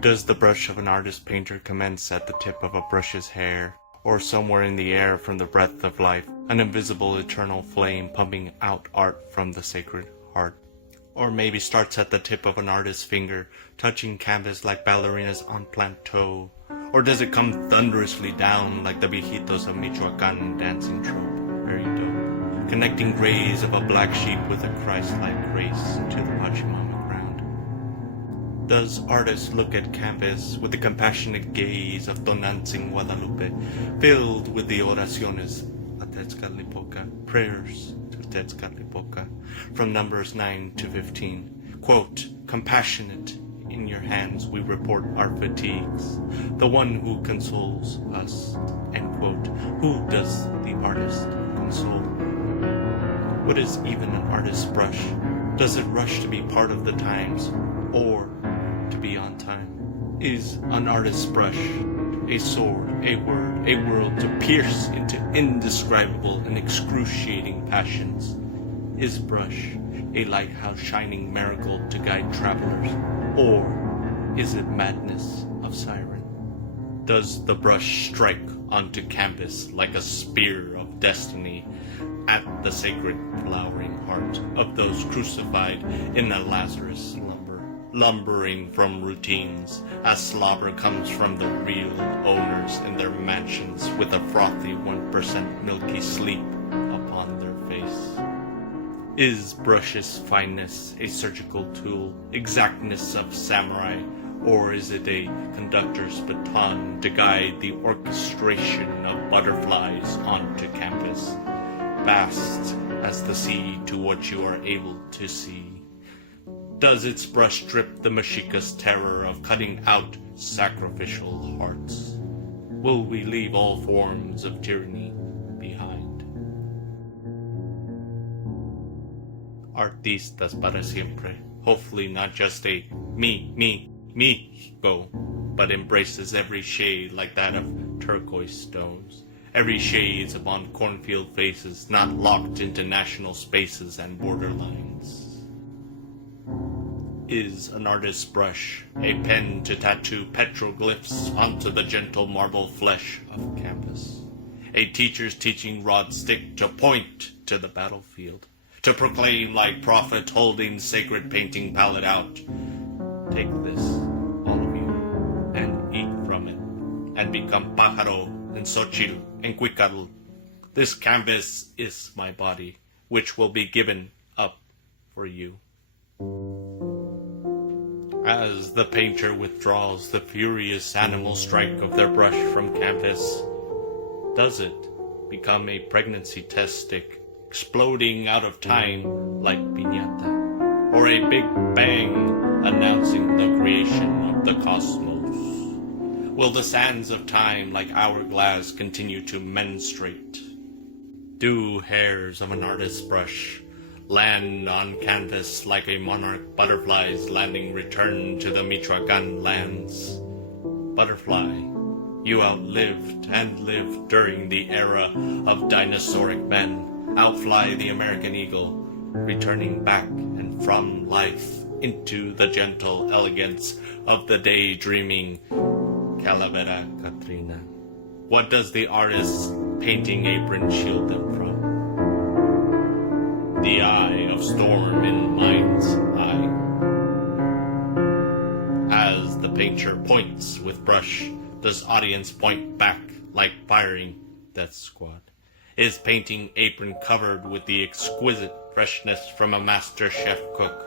Does the brush of an artist painter commence at the tip of a brush's hair, or somewhere in the air from the breath of life, an invisible eternal flame pumping out art from the sacred heart? Or maybe starts at the tip of an artist's finger, touching canvas like ballerinas on plateau? Or does it come thunderously down like the viejitos of Michoacan dancing trope? Very dope. Connecting grays of a black sheep with a Christ-like grace to the Pachamama ground. Does artists look at canvas with the compassionate gaze of Tonantzin Guadalupe, filled with the oraciones a Tezcatlipoca, prayers to Tezcatlipoca, from Numbers 9 to 15? Quote, compassionate, in your hands we report our fatigues, the one who consoles us, end quote. Who does the artist console? What is even an artist's brush? Does it rush to be part of the times, or to be on time? Is an artist's brush a sword, a word, a world to pierce into indescribable and excruciating passions? Is brush a lighthouse shining marigold to guide travelers, or is it madness of siren? Does the brush strike onto canvas like a spear of destiny at the sacred flowering heart of those crucified in the Lazarus slumber, lumbering from routines as slobber comes from the real owners in their mansions with a frothy 1% milky sleep upon their face? Is brush's fineness a surgical tool, exactness of samurai, or is it a conductor's baton to guide the orchestration of butterflies onto canvas, vast as the sea to what you are able to see? Does its brush strip the Mexica's terror of cutting out sacrificial hearts? Will we leave all forms of tyranny behind? Artistas Para Siempre, hopefully not just a me go, but embraces every shade like that of turquoise stones. Every shades upon cornfield faces, not locked into national spaces and borderlines. Is an artist's brush a pen to tattoo petroglyphs onto the gentle marble flesh of canvas? A teacher's teaching rod stick to point to the battlefield, to proclaim like prophet holding sacred painting palette out, take this, all of you, and eat from it, and become pájaro and Xochitl and Cuicatl. This canvas is my body, which will be given up for you. As the painter withdraws the furious animal strike of their brush from canvas, does it become a pregnancy test stick, exploding out of time like piñata, or a big bang announcing the creation of the cosmos? Will the sands of time like hourglass continue to menstruate? Do hairs of an artist's brush land on canvas like a monarch butterfly's landing return to the Michoacan lands? Butterfly, you outlived and lived during the era of dinosauric men. Outfly the American eagle, returning back and from life into the gentle elegance of the daydreaming Calavera Katrina. What does the artist's painting apron shield them from? The eye of storm in mind's eye. As the painter points with brush, does audience point back like firing death squad? Is painting apron covered with the exquisite freshness from a master chef cook,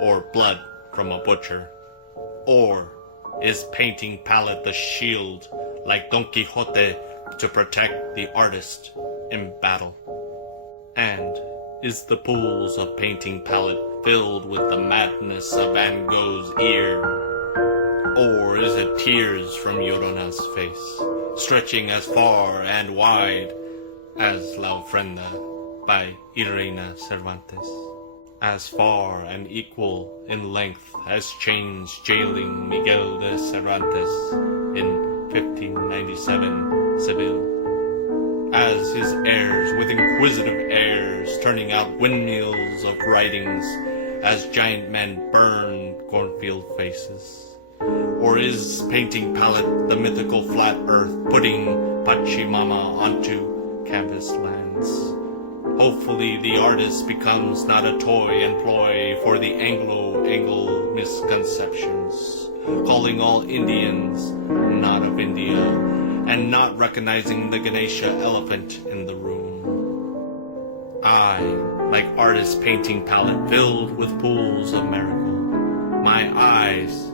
or blood from a butcher? Or is painting palette the shield like Don Quixote to protect the artist in battle? And is the pools of painting palette filled with the madness of Van Gogh's ear? Or is it tears from Llorona's face, stretching as far and wide as La Ofrenda by Irena Cervantes, as far and equal in length as chains jailing Miguel de Cervantes in 1597 Seville, as his heirs with inquisitive airs turning out windmills of writings as giant men burned cornfield faces? Or Or is painting palette the mythical flat earth putting Pachamama onto canvas lands? Hopefully the artist becomes not a toy and ploy for the Anglo misconceptions, calling all Indians not of India, and not recognizing the Ganesha elephant in the room. I, like artist painting palette filled with pools of miracle, my eyes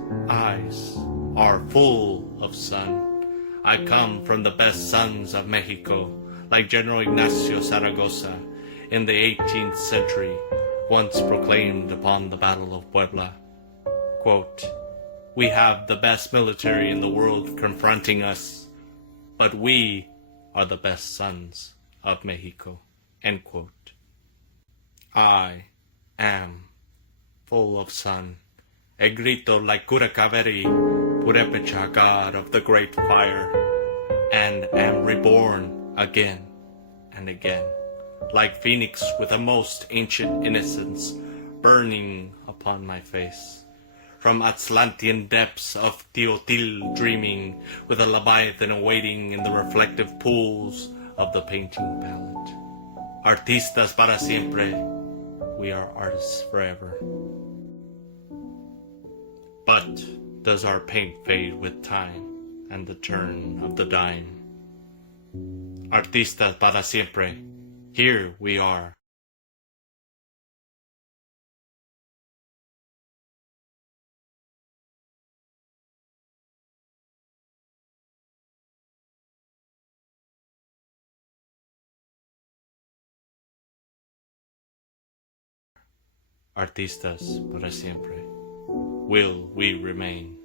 are full of sun. I come from the best sons of Mexico, like General Ignacio Zaragoza in the 18th century, once proclaimed upon the Battle of Puebla. Quote, "We have the best military in the world confronting us, but we are the best sons of Mexico." End quote. I am full of sun. A grito like Kurakaveri, Purepecha, god of the great fire, and am reborn again and again, like phoenix with a most ancient innocence burning upon my face. From Atlantean depths of Teotil dreaming, with a leviathan awaiting in the reflective pools of the painting palette. Artistas para siempre, we are artists forever. But does our paint fade with time and the turn of the dime? Artistas para siempre, here we are. Artistas para siempre, will we remain?